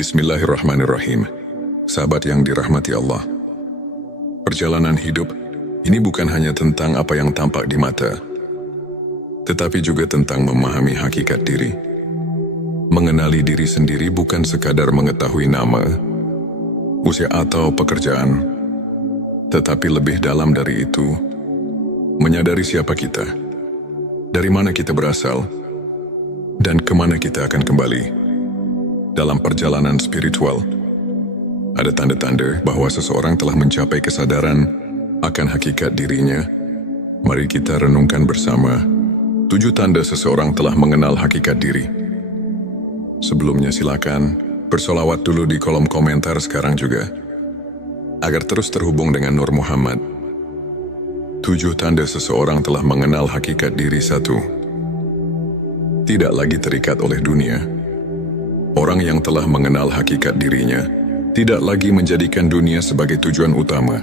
Bismillahirrahmanirrahim. Sahabat yang dirahmati Allah. Perjalanan hidup ini bukan hanya tentang apa yang tampak di mata, tetapi juga tentang memahami hakikat diri. Mengenali diri sendiri bukan sekadar mengetahui nama, usia atau pekerjaan, tetapi lebih dalam dari itu, menyadari siapa kita, dari mana kita berasal, dan kemana kita akan kembali. Dalam perjalanan spiritual, ada tanda-tanda bahwa seseorang telah mencapai kesadaran akan hakikat dirinya. Mari kita renungkan bersama 7 tanda seseorang telah mengenal hakikat diri. Sebelumnya silakan bersolawat dulu di kolom komentar sekarang juga, agar terus terhubung dengan Nur Muhammad. 7 tanda seseorang telah mengenal hakikat diri. 1. Tidak lagi terikat oleh dunia. Orang yang telah mengenal hakikat dirinya tidak lagi menjadikan dunia sebagai tujuan utama.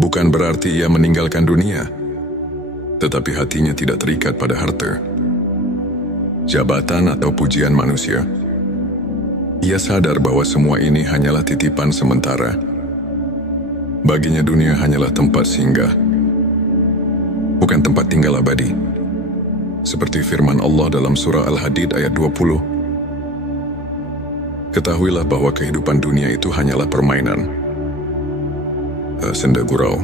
Bukan berarti ia meninggalkan dunia, tetapi hatinya tidak terikat pada harta, jabatan atau pujian manusia. Ia sadar bahwa semua ini hanyalah titipan sementara. Baginya dunia hanyalah tempat singgah, bukan tempat tinggal abadi. Seperti firman Allah dalam surah Al-Hadid ayat 20. Ketahuilah bahwa kehidupan dunia itu hanyalah permainan, senda gurau,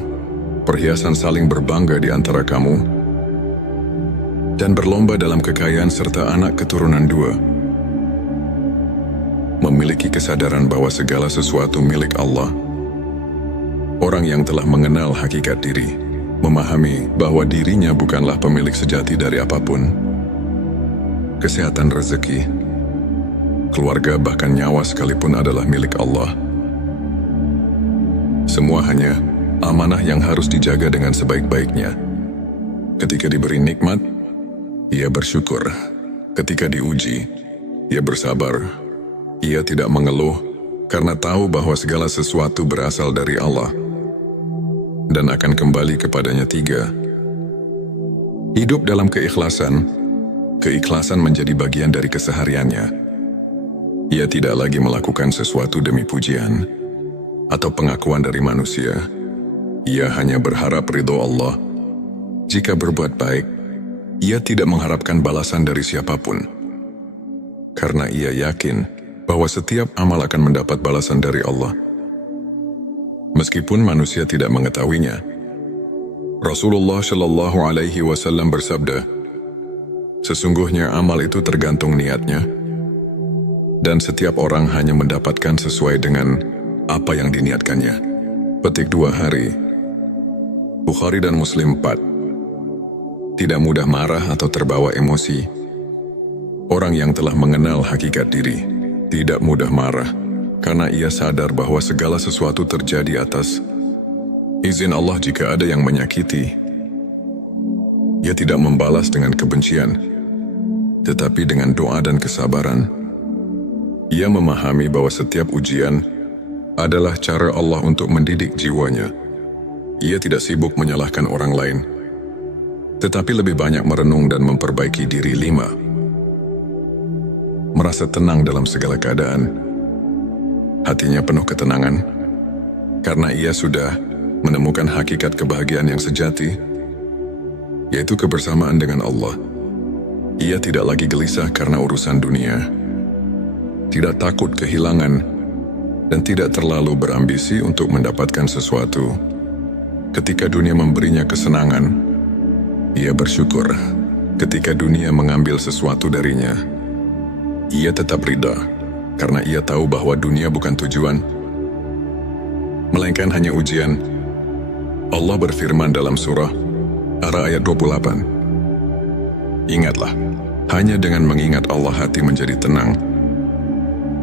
perhiasan saling berbangga di antara kamu, dan berlomba dalam kekayaan serta anak keturunan 2. Memiliki kesadaran bahwa segala sesuatu milik Allah. Orang yang telah mengenal hakikat diri, memahami bahwa dirinya bukanlah pemilik sejati dari apapun. Kesehatan, rezeki, keluarga, bahkan nyawa sekalipun adalah milik Allah. Semua hanya amanah yang harus dijaga dengan sebaik-baiknya. Ketika diberi nikmat, ia bersyukur. Ketika diuji, ia bersabar. Ia tidak mengeluh karena tahu bahwa segala sesuatu berasal dari Allah dan akan kembali kepadanya. 3. Hidup dalam keikhlasan. Keikhlasan menjadi bagian dari kesehariannya. Ia tidak lagi melakukan sesuatu demi pujian atau pengakuan dari manusia. Ia hanya berharap ridho Allah. Jika berbuat baik, ia tidak mengharapkan balasan dari siapapun. Karena ia yakin bahwa setiap amal akan mendapat balasan dari Allah, meskipun manusia tidak mengetahuinya. Rasulullah Shallallahu Alaihi Wasallam bersabda, sesungguhnya amal itu tergantung niatnya, dan setiap orang hanya mendapatkan sesuai dengan apa yang diniatkannya. Petik 2 hari. Bukhari dan Muslim 4. Tidak mudah marah atau terbawa emosi. Orang yang telah mengenal hakikat diri tidak mudah marah, karena ia sadar bahwa segala sesuatu terjadi atas izin Allah. Jika ada yang menyakiti, ia tidak membalas dengan kebencian, tetapi dengan doa dan kesabaran. Ia memahami bahwa setiap ujian adalah cara Allah untuk mendidik jiwanya. Ia tidak sibuk menyalahkan orang lain, tetapi lebih banyak merenung dan memperbaiki diri. 5. Merasa tenang dalam segala keadaan. Hatinya penuh ketenangan, karena ia sudah menemukan hakikat kebahagiaan yang sejati, yaitu kebersamaan dengan Allah. Ia tidak lagi gelisah karena urusan dunia, tidak takut kehilangan, dan tidak terlalu berambisi untuk mendapatkan sesuatu. Ketika dunia memberinya kesenangan, ia bersyukur. Ketika dunia mengambil sesuatu darinya, ia tetap ridha, karena ia tahu bahwa dunia bukan tujuan, melainkan hanya ujian. Allah berfirman dalam surah Ar-Ra'd ayat 28. Ingatlah, hanya dengan mengingat Allah hati menjadi tenang.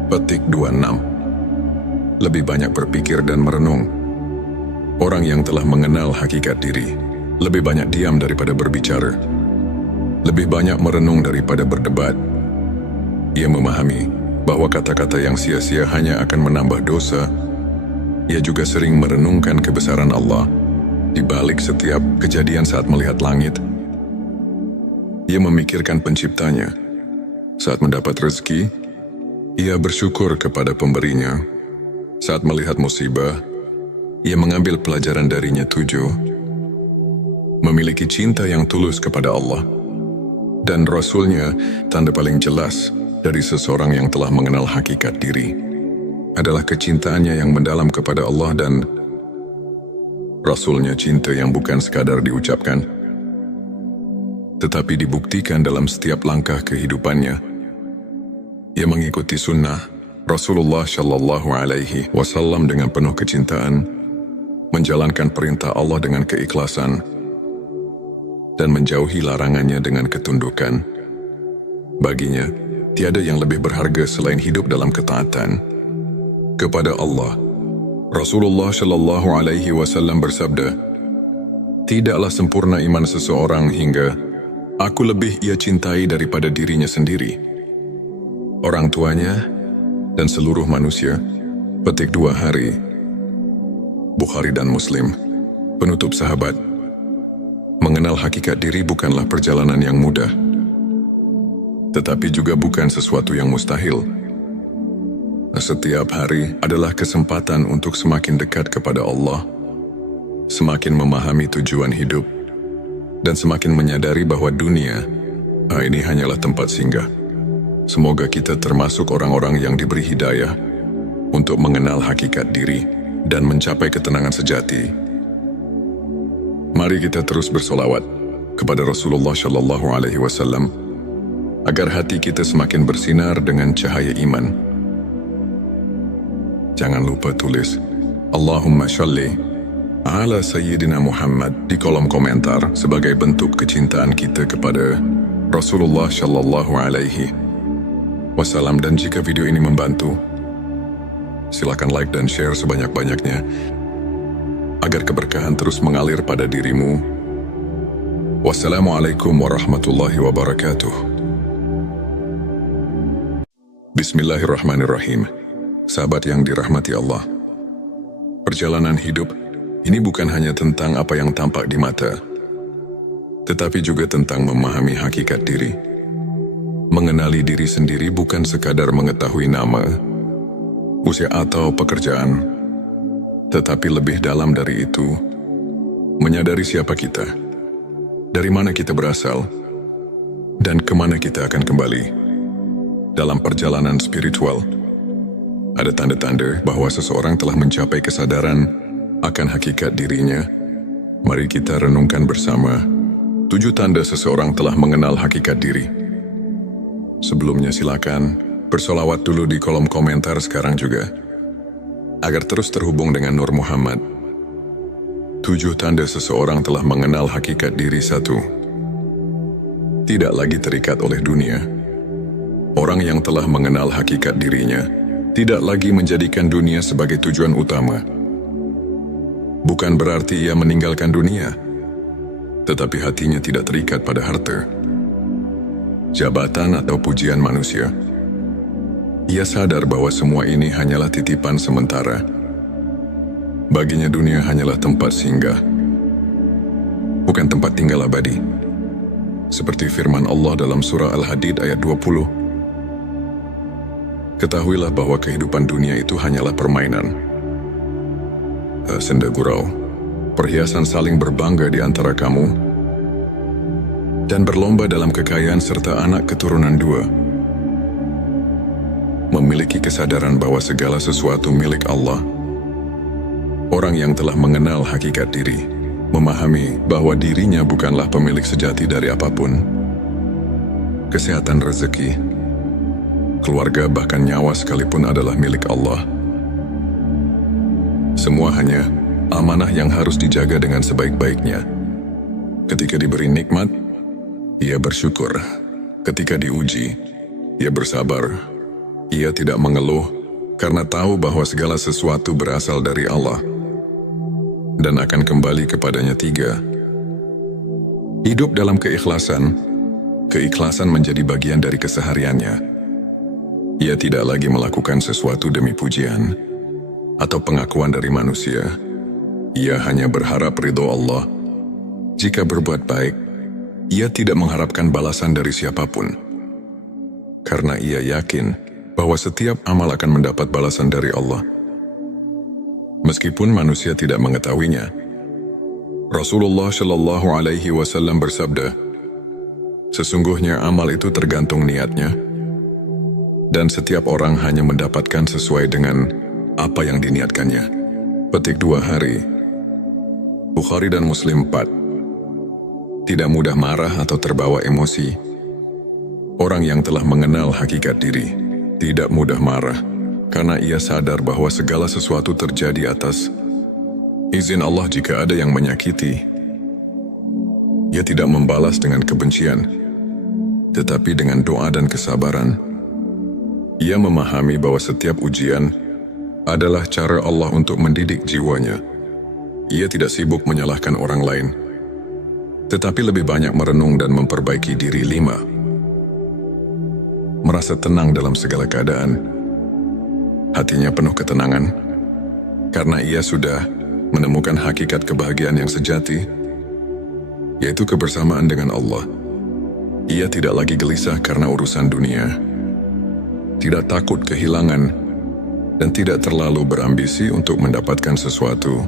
Petik 26. Lebih banyak berpikir dan merenung. Orang yang telah mengenal hakikat diri lebih banyak diam daripada berbicara, lebih banyak merenung daripada berdebat. Ia memahami bahwa kata-kata yang sia-sia hanya akan menambah dosa. Ia juga sering merenungkan kebesaran Allah di balik setiap kejadian. Saat melihat langit, ia memikirkan penciptanya. Saat mendapat rezeki, Ia bersyukur kepada pemberinya. Saat melihat musibah, ia mengambil pelajaran darinya. 7. Memiliki cinta yang tulus kepada Allah dan Rasul-Nya. Tanda paling jelas dari seseorang yang telah mengenal hakikat diri adalah kecintaannya yang mendalam kepada Allah dan Rasul-Nya. Cinta yang bukan sekadar diucapkan, tetapi dibuktikan dalam setiap langkah kehidupannya. Ia mengikuti sunnah Rasulullah Shallallahu Alaihi Wasallam dengan penuh kecintaan, menjalankan perintah Allah dengan keikhlasan, dan menjauhi larangannya dengan ketundukan. Baginya, tiada yang lebih berharga selain hidup dalam ketaatan kepada Allah. Rasulullah Shallallahu Alaihi Wasallam bersabda, "Tidaklah sempurna iman seseorang hingga aku lebih ia cintai daripada dirinya sendiri, orang tuanya, dan seluruh manusia." Petik 2 hari. Bukhari dan Muslim. Penutup sahabat, mengenal hakikat diri bukanlah perjalanan yang mudah, tetapi juga bukan sesuatu yang mustahil. Setiap hari adalah kesempatan untuk semakin dekat kepada Allah, semakin memahami tujuan hidup, dan semakin menyadari bahwa dunia ini hanyalah tempat singgah. Semoga kita termasuk orang-orang yang diberi hidayah untuk mengenal hakikat diri dan mencapai ketenangan sejati. Mari kita terus bersolawat kepada Rasulullah Shallallahu Alaihi Wasallam agar hati kita semakin bersinar dengan cahaya iman. Jangan lupa tulis Allahumma sholli ala Sayyidina Muhammad di kolom komentar sebagai bentuk kecintaan kita kepada Rasulullah Shallallahu Alaihi Wasallam. Dan jika video ini membantu, silakan like dan share sebanyak-banyaknya agar keberkahan terus mengalir pada dirimu. Wassalamualaikum warahmatullahi wabarakatuh. Bismillahirrahmanirrahim. Sahabat yang dirahmati Allah, perjalanan hidup ini bukan hanya tentang apa yang tampak di mata, tetapi juga tentang memahami hakikat diri. Mengenali diri sendiri bukan sekadar mengetahui nama, usia atau pekerjaan, tetapi lebih dalam dari itu, menyadari siapa kita, dari mana kita berasal, dan kemana kita akan kembali. Dalam perjalanan spiritual, ada tanda-tanda bahwa seseorang telah mencapai kesadaran akan hakikat dirinya. Mari kita renungkan bersama 7 tanda seseorang telah mengenal hakikat diri. Sebelumnya silakan bersolawat dulu di kolom komentar sekarang juga, agar terus terhubung dengan Nur Muhammad. 7 tanda seseorang telah mengenal hakikat diri. 1. Tidak lagi terikat oleh dunia. Orang yang telah mengenal hakikat dirinya tidak lagi menjadikan dunia sebagai tujuan utama. Bukan berarti ia meninggalkan dunia, tetapi hatinya tidak terikat pada harta, jabatan atau pujian manusia. Ia sadar bahwa semua ini hanyalah titipan sementara. Baginya dunia hanyalah tempat singgah, bukan tempat tinggal abadi. Seperti firman Allah dalam surah Al-Hadid ayat 20. Ketahuilah bahwa kehidupan dunia itu hanyalah permainan, senda gurau, perhiasan saling berbangga di antara kamu, dan berlomba dalam kekayaan serta anak keturunan 2. Memiliki kesadaran bahwa segala sesuatu milik Allah. Orang yang telah mengenal hakikat diri memahami bahwa dirinya bukanlah pemilik sejati dari apapun. Kesehatan, rezeki, keluarga, bahkan nyawa sekalipun adalah milik Allah. Semua hanya amanah yang harus dijaga dengan sebaik-baiknya. Ketika diberi nikmat, ia bersyukur. Ketika diuji, ia bersabar. Ia tidak mengeluh karena tahu bahwa segala sesuatu berasal dari Allah dan akan kembali kepadanya. 3. Hidup dalam keikhlasan. Keikhlasan menjadi bagian dari kesehariannya. Ia tidak lagi melakukan sesuatu demi pujian atau pengakuan dari manusia. Ia hanya berharap ridho Allah. Jika berbuat baik, ia tidak mengharapkan balasan dari siapapun, karena ia yakin bahwa setiap amal akan mendapat balasan dari Allah. Meskipun manusia tidak mengetahuinya, Rasulullah Shallallahu Alaihi Wasallam bersabda, sesungguhnya amal itu tergantung niatnya, dan setiap orang hanya mendapatkan sesuai dengan apa yang diniatkannya. Petik 2 hari. Bukhari dan Muslim 4. Tidak mudah marah atau terbawa emosi. Orang yang telah mengenal hakikat diri tidak mudah marah, karena ia sadar bahwa segala sesuatu terjadi atas izin Allah. Jika ada yang menyakiti, ia tidak membalas dengan kebencian, tetapi dengan doa dan kesabaran. Ia memahami bahwa setiap ujian adalah cara Allah untuk mendidik jiwanya. Ia tidak sibuk menyalahkan orang lain, tetapi lebih banyak merenung dan memperbaiki diri. 5. Merasa tenang dalam segala keadaan. Hatinya penuh ketenangan, karena ia sudah menemukan hakikat kebahagiaan yang sejati, yaitu kebersamaan dengan Allah. Ia tidak lagi gelisah karena urusan dunia, tidak takut kehilangan, dan tidak terlalu berambisi untuk mendapatkan sesuatu.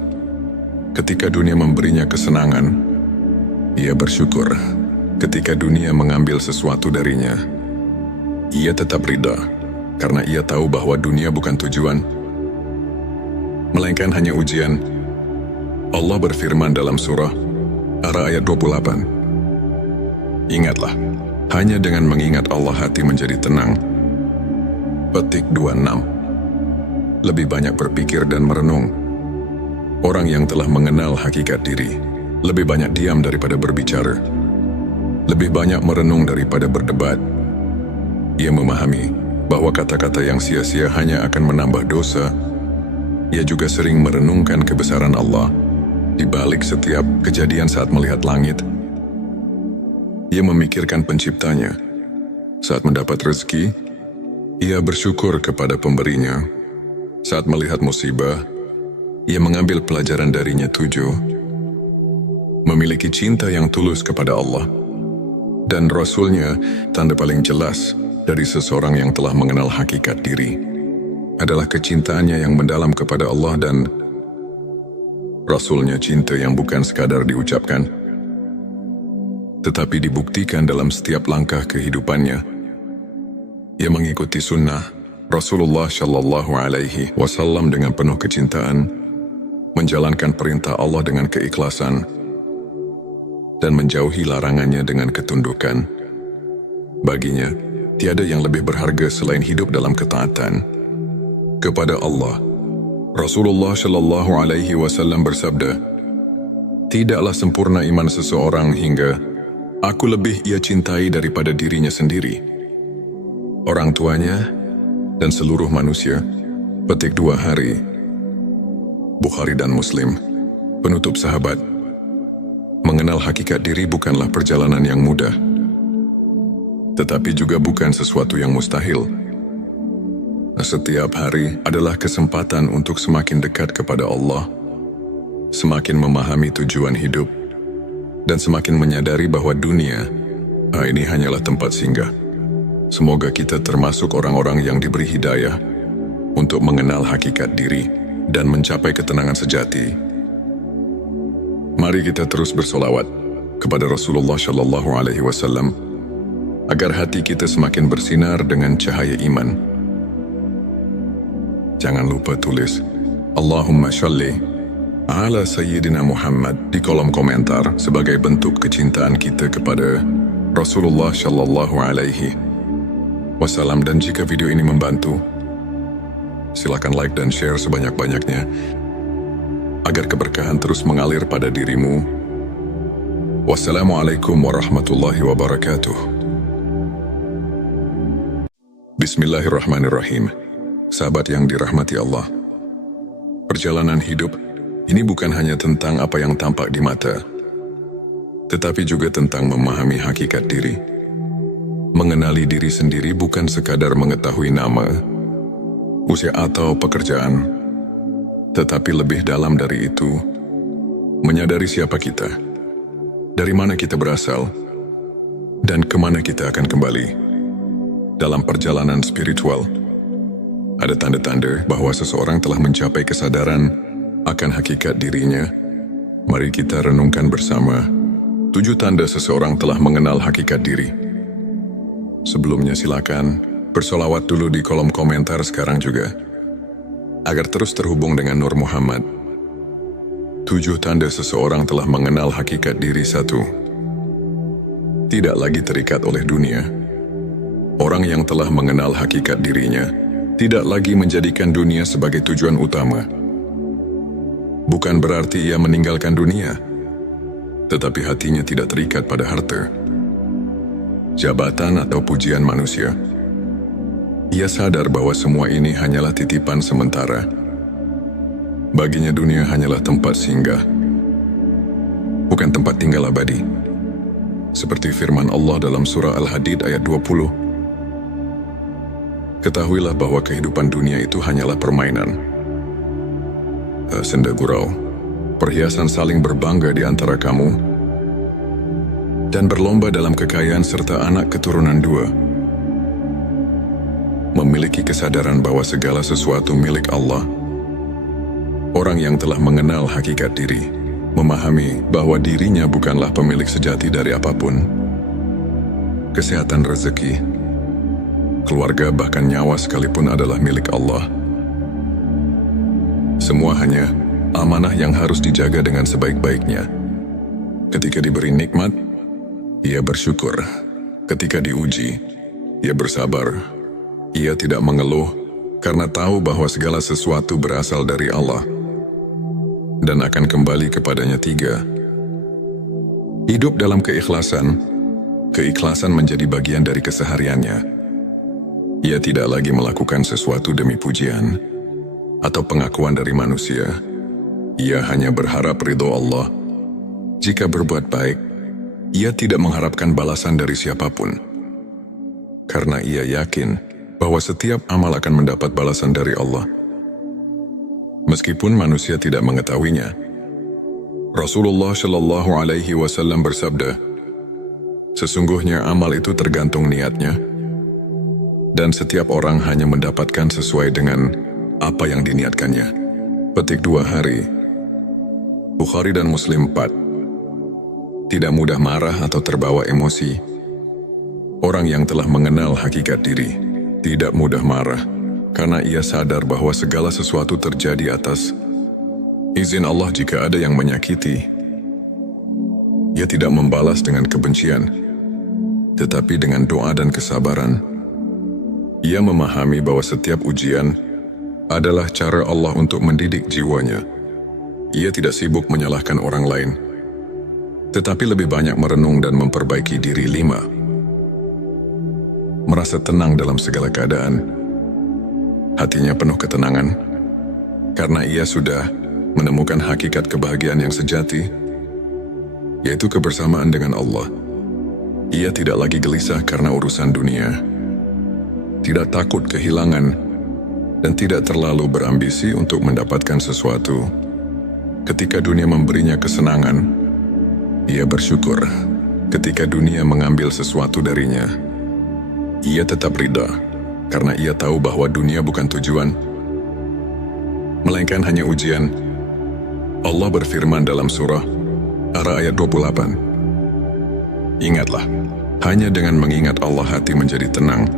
Ketika dunia memberinya kesenangan, ia bersyukur. Ketika dunia mengambil sesuatu darinya, ia tetap ridha, karena ia tahu bahwa dunia bukan tujuan, melainkan hanya ujian. Allah berfirman dalam surah Ar-Ra'd ayat 28. Ingatlah, hanya dengan mengingat Allah hati menjadi tenang. Petik 26. Lebih banyak berpikir dan merenung. Orang yang telah mengenal hakikat diri lebih banyak diam daripada berbicara, lebih banyak merenung daripada berdebat. Ia memahami bahwa kata-kata yang sia-sia hanya akan menambah dosa. Ia juga sering merenungkan kebesaran Allah di balik setiap kejadian. Saat melihat langit, ia memikirkan penciptanya. Saat mendapat rezeki, ia bersyukur kepada pemberinya. Saat melihat musibah, ia mengambil pelajaran darinya. 7. Memiliki cinta yang tulus kepada Allah dan Rasul-Nya. Tanda paling jelas dari seseorang yang telah mengenal hakikat diri adalah kecintaannya yang mendalam kepada Allah dan Rasul-Nya. Cinta yang bukan sekadar diucapkan, tetapi dibuktikan dalam setiap langkah kehidupannya. Ia mengikuti sunnah Rasulullah Shallallahu Alaihi Wasallam dengan penuh kecintaan, menjalankan perintah Allah dengan keikhlasan, dan menjauhi larangannya dengan ketundukan. Baginya, tiada yang lebih berharga selain hidup dalam ketaatan kepada Allah. Rasulullah Shallallahu Alaihi Wasallam bersabda, tidaklah sempurna iman seseorang hingga aku lebih ia cintai daripada dirinya sendiri, orang tuanya, dan seluruh manusia. Petik 2 hari. Bukhari dan Muslim. Penutup sahabat, mengenal hakikat diri bukanlah perjalanan yang mudah, tetapi juga bukan sesuatu yang mustahil. Setiap hari adalah kesempatan untuk semakin dekat kepada Allah, semakin memahami tujuan hidup, dan semakin menyadari bahwa dunia ini hanyalah tempat singgah. Semoga kita termasuk orang-orang yang diberi hidayah untuk mengenal hakikat diri dan mencapai ketenangan sejati. Mari kita terus bersolawat kepada Rasulullah Shallallahu Alaihi Wasallam agar hati kita semakin bersinar dengan cahaya iman. Jangan lupa tulis Allahumma sholli ala Sayyidina Muhammad di kolom komentar sebagai bentuk kecintaan kita kepada Rasulullah Shallallahu Alaihi Wasallam. Dan jika video ini membantu, silakan like dan share sebanyak-banyaknya agar keberkahan terus mengalir pada dirimu. Wassalamualaikum warahmatullahi wabarakatuh. Bismillahirrahmanirrahim. Sahabat yang dirahmati Allah, perjalanan hidup ini bukan hanya tentang apa yang tampak di mata, tetapi juga tentang memahami hakikat diri. Mengenali diri sendiri bukan sekadar mengetahui nama, usia atau pekerjaan, tetapi lebih dalam dari itu, menyadari siapa kita, dari mana kita berasal, dan kemana kita akan kembali. Dalam perjalanan spiritual, Ada tanda-tanda bahwa seseorang telah mencapai kesadaran akan hakikat dirinya. Mari kita renungkan bersama 7 tanda seseorang telah mengenal hakikat diri. Sebelumnya silakan bersolawat dulu di kolom komentar sekarang juga, agar terus terhubung dengan Nur Muhammad. 7 tanda seseorang telah mengenal hakikat diri. 1. Tidak lagi terikat oleh dunia. Orang yang telah mengenal hakikat dirinya tidak lagi menjadikan dunia sebagai tujuan utama. Bukan berarti ia meninggalkan dunia, tetapi hatinya tidak terikat pada harta, jabatan atau pujian manusia. Ia sadar bahwa semua ini hanyalah titipan sementara. Baginya dunia hanyalah tempat singgah, bukan tempat tinggal abadi. Seperti firman Allah dalam surah Al-Hadid ayat 20. Ketahuilah bahwa kehidupan dunia itu hanyalah permainan, senda gurau, perhiasan saling berbangga di antara kamu, dan berlomba dalam kekayaan serta anak keturunan 2. Memiliki kesadaran bahwa segala sesuatu milik Allah. Orang yang telah mengenal hakikat diri memahami bahwa dirinya bukanlah pemilik sejati dari apapun. Kesehatan, rezeki, keluarga, bahkan nyawa sekalipun adalah milik Allah. Semua hanya amanah yang harus dijaga dengan sebaik-baiknya. Ketika diberi nikmat, ia bersyukur. Ketika diuji, ia bersabar. Ia tidak mengeluh karena tahu bahwa segala sesuatu berasal dari Allah dan akan kembali kepadanya. 3. Hidup dalam keikhlasan. Keikhlasan menjadi bagian dari kesehariannya. Ia tidak lagi melakukan sesuatu demi pujian atau pengakuan dari manusia. Ia hanya berharap ridho Allah. Jika berbuat baik, ia tidak mengharapkan balasan dari siapapun, karena ia yakin bahwa setiap amal akan mendapat balasan dari Allah, meskipun manusia tidak mengetahuinya. Rasulullah Shallallahu Alaihi Wasallam bersabda, sesungguhnya amal itu tergantung niatnya, dan setiap orang hanya mendapatkan sesuai dengan apa yang diniatkannya. Petik 2 hari. Bukhari dan Muslim 4. Tidak mudah marah atau terbawa emosi. Orang yang telah mengenal hakikat diri tidak mudah marah, karena ia sadar bahwa segala sesuatu terjadi atas izin Allah. Jika ada yang menyakiti, ia tidak membalas dengan kebencian, tetapi dengan doa dan kesabaran. Ia memahami bahwa setiap ujian adalah cara Allah untuk mendidik jiwanya. Ia tidak sibuk menyalahkan orang lain, tetapi lebih banyak merenung dan memperbaiki diri. 5. Merasa tenang dalam segala keadaan. Hatinya penuh ketenangan, karena ia sudah menemukan hakikat kebahagiaan yang sejati, yaitu kebersamaan dengan Allah. Ia tidak lagi gelisah karena urusan dunia, tidak takut kehilangan, dan tidak terlalu berambisi untuk mendapatkan sesuatu. Ketika dunia memberinya kesenangan, ia bersyukur. Ketika dunia mengambil sesuatu darinya, ia tetap ridha, karena ia tahu bahwa dunia bukan tujuan, melainkan hanya ujian. Allah berfirman dalam surah Ar-Ra'd ayat 28. Ingatlah, hanya dengan mengingat Allah hati menjadi tenang.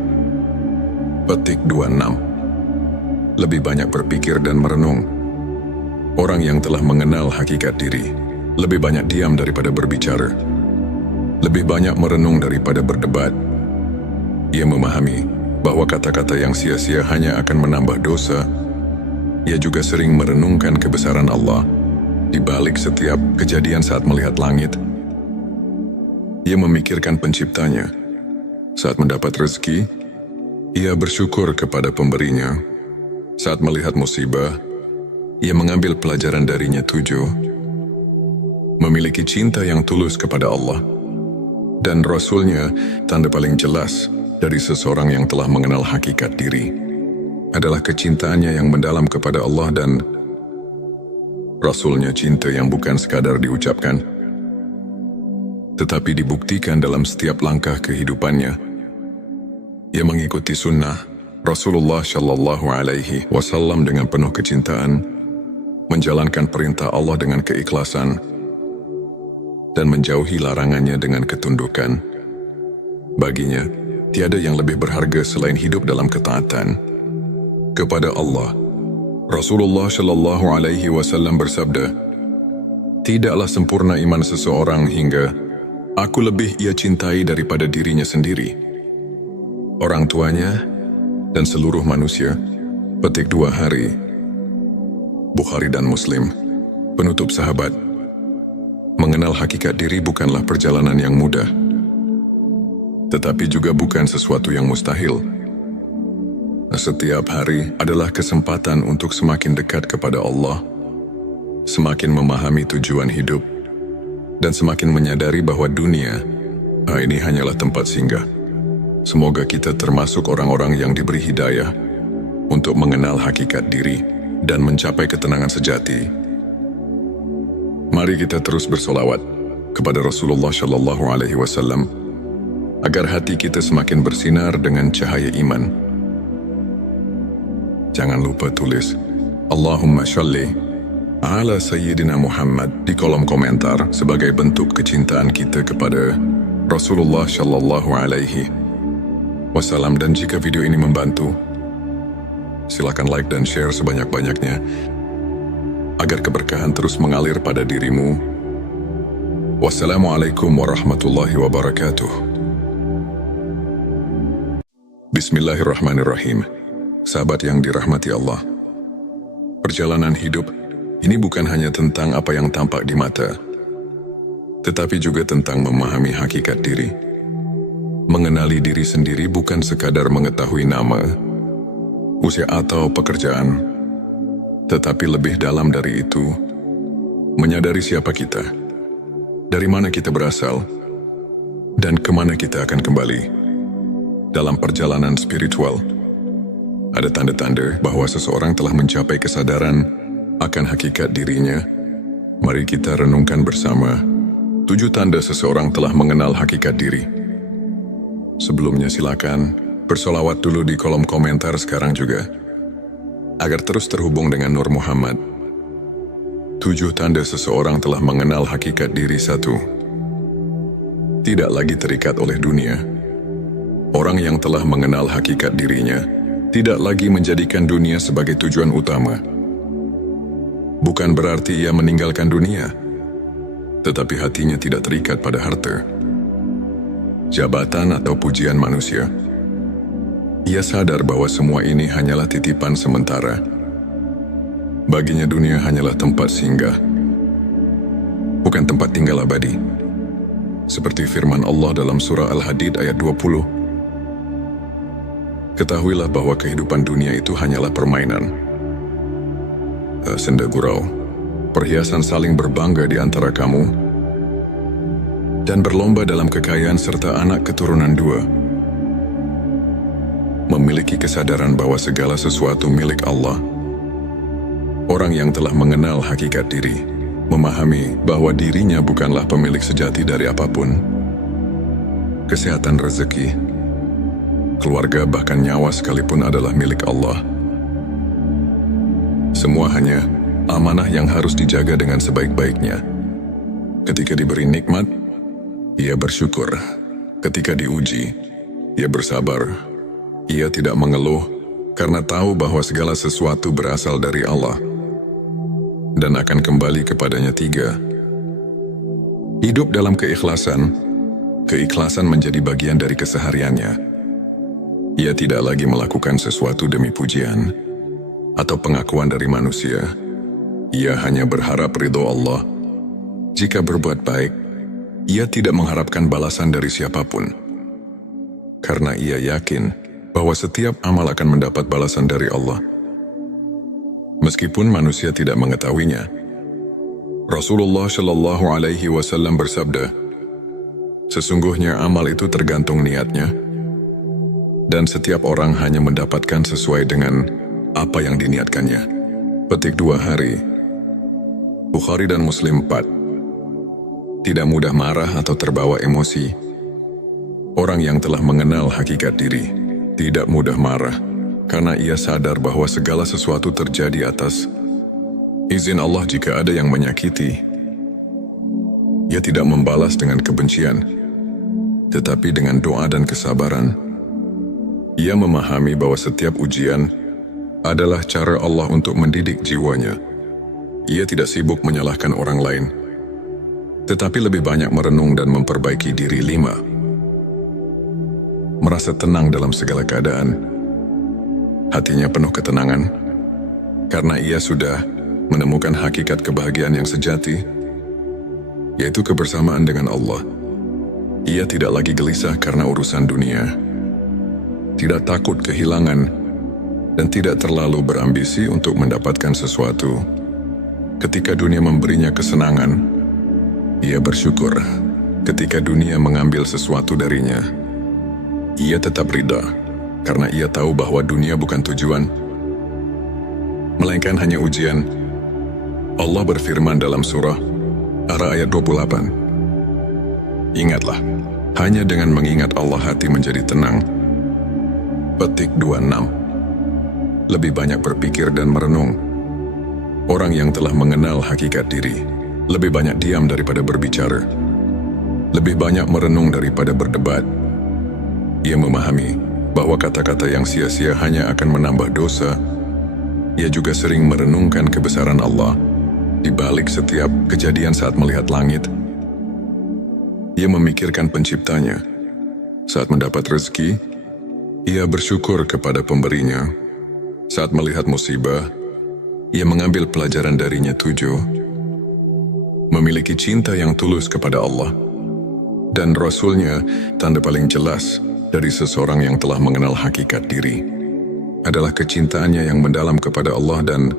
Petik 26. Lebih banyak berpikir dan merenung. Orang yang telah mengenal hakikat diri lebih banyak diam daripada berbicara, lebih banyak merenung daripada berdebat. Ia memahami bahwa kata-kata yang sia-sia hanya akan menambah dosa. Ia juga sering merenungkan kebesaran Allah di balik setiap kejadian. Saat melihat langit, ia memikirkan penciptanya. Saat mendapat rezeki, ia bersyukur kepada pemberinya. Saat melihat musibah, ia mengambil pelajaran darinya. 7. Memiliki cinta yang tulus kepada Allah dan Rasul-Nya. Tanda paling jelas dari seseorang yang telah mengenal hakikat diri adalah kecintaannya yang mendalam kepada Allah dan Rasul-Nya. Cinta yang bukan sekadar diucapkan, tetapi dibuktikan dalam setiap langkah kehidupannya. Ia mengikuti sunnah, Rasulullah Shallallahu Alaihi Wasallam dengan penuh kecintaan menjalankan perintah Allah dengan keikhlasan dan menjauhi larangannya dengan ketundukan. Baginya, tiada yang lebih berharga selain hidup dalam ketaatan kepada Allah. Rasulullah Shallallahu Alaihi Wasallam bersabda, "Tidaklah sempurna iman seseorang hingga aku lebih ia cintai daripada dirinya sendiri, orang tuanya, dan seluruh manusia." Petik 2 hari. Bukhari dan Muslim. Penutup sahabat, mengenal hakikat diri bukanlah perjalanan yang mudah, tetapi juga bukan sesuatu yang mustahil. Setiap hari adalah kesempatan untuk semakin dekat kepada Allah, semakin memahami tujuan hidup, dan semakin menyadari bahwa dunia ini hanyalah tempat singgah. Semoga kita termasuk orang-orang yang diberi hidayah untuk mengenal hakikat diri dan mencapai ketenangan sejati. Mari kita terus bersolawat kepada Rasulullah Shallallahu Alaihi Wasallam agar hati kita semakin bersinar dengan cahaya iman. Jangan lupa tulis Allahumma sholli ala Sayyidina Muhammad di kolom komentar sebagai bentuk kecintaan kita kepada Rasulullah Shallallahu Alaihi Wasallam. Dan jika video ini membantu, silakan like dan share sebanyak-banyaknya agar keberkahan terus mengalir pada dirimu. Wassalamualaikum warahmatullahi wabarakatuh. Bismillahirrahmanirrahim. Sahabat yang dirahmati Allah, perjalanan hidup ini bukan hanya tentang apa yang tampak di mata, tetapi juga tentang memahami hakikat diri. Mengenali diri sendiri bukan sekadar mengetahui nama, usia atau pekerjaan, tetapi lebih dalam dari itu, menyadari siapa kita, dari mana kita berasal, dan kemana kita akan kembali. Dalam perjalanan spiritual, ada tanda-tanda bahwa seseorang telah mencapai kesadaran akan hakikat dirinya. Mari kita renungkan bersama 7 tanda seseorang telah mengenal hakikat diri. Sebelumnya silakan bersolawat dulu di kolom komentar sekarang juga, agar terus terhubung dengan Nur Muhammad. 7 tanda seseorang telah mengenal hakikat diri. 1. Tidak lagi terikat oleh dunia. Orang yang telah mengenal hakikat dirinya tidak lagi menjadikan dunia sebagai tujuan utama. Bukan berarti ia meninggalkan dunia, tetapi hatinya tidak terikat pada harta, jabatan atau pujian manusia. Ia sadar bahwa semua ini hanyalah titipan sementara. Baginya dunia hanyalah tempat singgah, bukan tempat tinggal abadi. Seperti firman Allah dalam surah Al-Hadid ayat 20. Ketahuilah bahwa kehidupan dunia itu hanyalah permainan, senda gurau, perhiasan saling berbangga di antara kamu, dan berlomba dalam kekayaan serta anak keturunan 2. Memiliki kesadaran bahwa segala sesuatu milik Allah. Orang yang telah mengenal hakikat diri, memahami bahwa dirinya bukanlah pemilik sejati dari apapun. Kesehatan, rezeki, keluarga, bahkan nyawa sekalipun adalah milik Allah. Semua hanya amanah yang harus dijaga dengan sebaik-baiknya. Ketika diberi nikmat, ia bersyukur. Ketika diuji, ia bersabar. Ia tidak mengeluh karena tahu bahwa segala sesuatu berasal dari Allah dan akan kembali kepadanya. 3. Hidup dalam keikhlasan. Keikhlasan menjadi bagian dari kesehariannya. Ia tidak lagi melakukan sesuatu demi pujian atau pengakuan dari manusia. Ia hanya berharap ridho Allah. Jika berbuat baik, ia tidak mengharapkan balasan dari siapapun, karena ia yakin bahwa setiap amal akan mendapat balasan dari Allah, meskipun manusia tidak mengetahuinya. Rasulullah Shallallahu Alaihi Wasallam bersabda, "Sesungguhnya amal itu tergantung niatnya, dan setiap orang hanya mendapatkan sesuai dengan apa yang diniatkannya." Petik 2 hari. Bukhari dan Muslim. 4. Tidak mudah marah atau terbawa emosi. Orang yang telah mengenal hakikat diri tidak mudah marah, karena ia sadar bahwa segala sesuatu terjadi atas izin Allah. Jika ada yang menyakiti, ia tidak membalas dengan kebencian, tetapi dengan doa dan kesabaran. Ia memahami bahwa setiap ujian adalah cara Allah untuk mendidik jiwanya. Ia tidak sibuk menyalahkan orang lain, tetapi lebih banyak merenung dan memperbaiki diri. 5. Merasa tenang dalam segala keadaan. Hatinya penuh ketenangan, karena ia sudah menemukan hakikat kebahagiaan yang sejati, yaitu kebersamaan dengan Allah. Ia tidak lagi gelisah karena urusan dunia, tidak takut kehilangan, dan tidak terlalu berambisi untuk mendapatkan sesuatu. Ketika dunia memberinya kesenangan, ia bersyukur. Ketika dunia mengambil sesuatu darinya, ia tetap ridha, karena ia tahu bahwa dunia bukan tujuan, melainkan hanya ujian. Allah berfirman dalam surah Ar-Ra'd ayat 28, "Ingatlah, hanya dengan mengingat Allah hati menjadi tenang." Petik 26. Lebih banyak berpikir dan merenung. Orang yang telah mengenal hakikat diri lebih banyak diam daripada berbicara, lebih banyak merenung daripada berdebat. Ia memahami bahwa kata-kata yang sia-sia hanya akan menambah dosa. Ia juga sering merenungkan kebesaran Allah di balik setiap kejadian. Saat melihat langit, ia memikirkan penciptanya. Saat mendapat rezeki, ia bersyukur kepada pemberinya. Saat melihat musibah, ia mengambil pelajaran darinya. 7. Memiliki cinta yang tulus kepada Allah dan Rasul-Nya. Tanda paling jelas dari seseorang yang telah mengenal hakikat diri adalah kecintaannya yang mendalam kepada Allah dan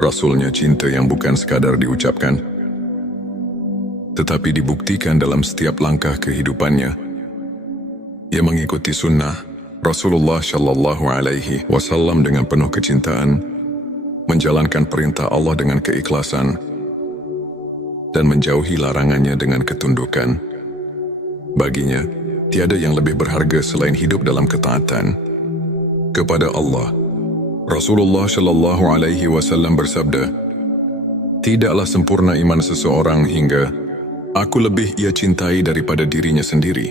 Rasul-Nya. Cinta yang bukan sekadar diucapkan, tetapi dibuktikan dalam setiap langkah kehidupannya. Ia mengikuti sunnah Rasulullah Shallallahu Alaihi Wasallam dengan penuh kecintaan, menjalankan perintah Allah dengan keikhlasan, dan menjauhi larangannya dengan ketundukan. Baginya, tiada yang lebih berharga selain hidup dalam ketaatan kepada Allah. Rasulullah Shallallahu Alaihi Wasallam bersabda, "Tidaklah sempurna iman seseorang hingga aku lebih ia cintai daripada dirinya sendiri,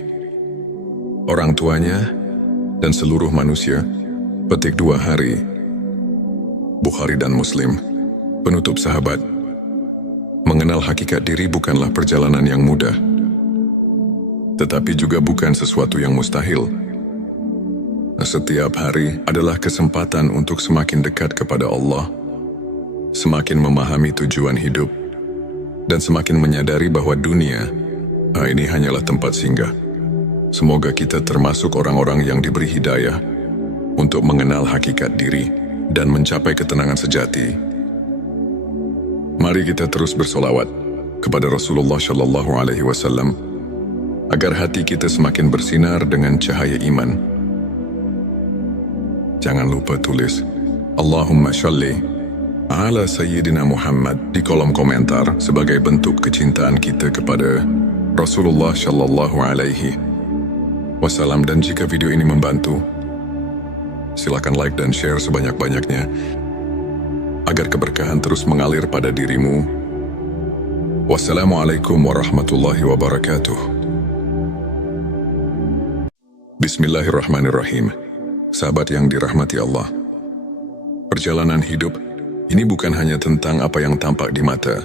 orang tuanya, dan seluruh manusia." Petik 2 hari. Bukhari dan Muslim. Penutup sahabat, mengenal hakikat diri bukanlah perjalanan yang mudah, tetapi juga bukan sesuatu yang mustahil. Setiap hari adalah kesempatan untuk semakin dekat kepada Allah, semakin memahami tujuan hidup, dan semakin menyadari bahwa dunia ini hanyalah tempat singgah. Semoga kita termasuk orang-orang yang diberi hidayah untuk mengenal hakikat diri dan mencapai ketenangan sejati. Mari kita terus bersolawat kepada Rasulullah Shallallahu Alaihi Wasallam agar hati kita semakin bersinar dengan cahaya iman. Jangan lupa tulis Allahumma sholli ala Sayyidina Muhammad di kolom komentar sebagai bentuk kecintaan kita kepada Rasulullah Shallallahu Alaihi Wasallam. Dan jika video ini membantu, silakan like dan share sebanyak-banyaknya agar keberkahan terus mengalir pada dirimu. Wassalamualaikum warahmatullahi wabarakatuh. Bismillahirrahmanirrahim. Sahabat yang dirahmati Allah, perjalanan hidup ini bukan hanya tentang apa yang tampak di mata,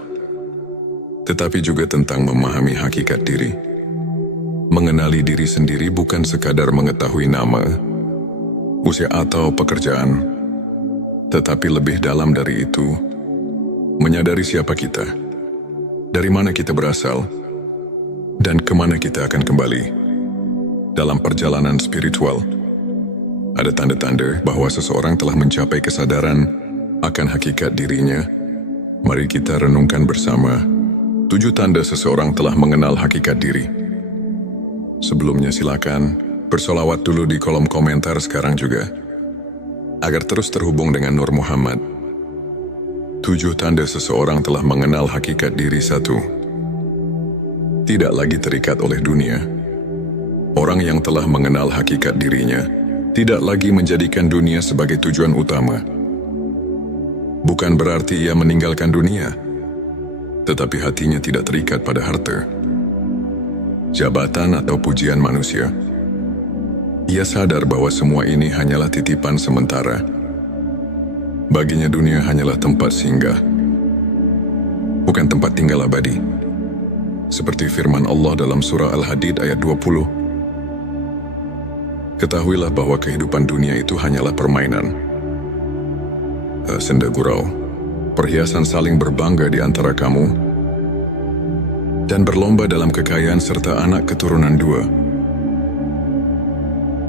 tetapi juga tentang memahami hakikat diri. Mengenali diri sendiri bukan sekadar mengetahui nama, usia atau pekerjaan, tetapi lebih dalam dari itu, menyadari siapa kita, dari mana kita berasal, dan kemana kita akan kembali. Dalam perjalanan spiritual, ada tanda-tanda bahwa seseorang telah mencapai kesadaran akan hakikat dirinya. Mari kita renungkan bersama 7 tanda seseorang telah mengenal hakikat diri. Sebelumnya silakan bersolawat dulu di kolom komentar sekarang juga, agar terus terhubung dengan Nur Muhammad. 7 tanda seseorang telah mengenal hakikat diri. 1. Tidak lagi terikat oleh dunia. Orang yang telah mengenal hakikat dirinya tidak lagi menjadikan dunia sebagai tujuan utama. Bukan berarti ia meninggalkan dunia, tetapi hatinya tidak terikat pada harta, jabatan atau pujian manusia. Ia sadar bahwa semua ini hanyalah titipan sementara. Baginya dunia hanyalah tempat singgah, bukan tempat tinggal abadi. Seperti firman Allah dalam surah Al-Hadid ayat 20. Ketahuilah bahwa kehidupan dunia itu hanyalah permainan, senda gurau, perhiasan saling berbangga di antara kamu, dan berlomba dalam kekayaan serta anak keturunan dua.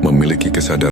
Memiliki kesadaran